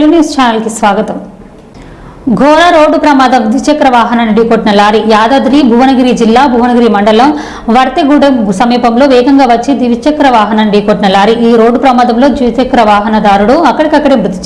Telugu news channel కి స్వాగతం. ఘోర రోడ్డు ప్రమాదం. ద్విచక్ర వాహనాన్ని ఢీకొట్టిన లారీ యాదాద్రి భువనగిరి జిల్లా భువనగిరి మండలం వర్తెగూడెం సమీపంలో వేగంగా వచ్చి ద్విచక్ర వాహనాన్ని ఢీకొట్టిన లారీ. ఈ రోడ్డు ప్రమాదంలో ద్విచక్ర వాహనదారుడు అక్కడికక్కడే మృతి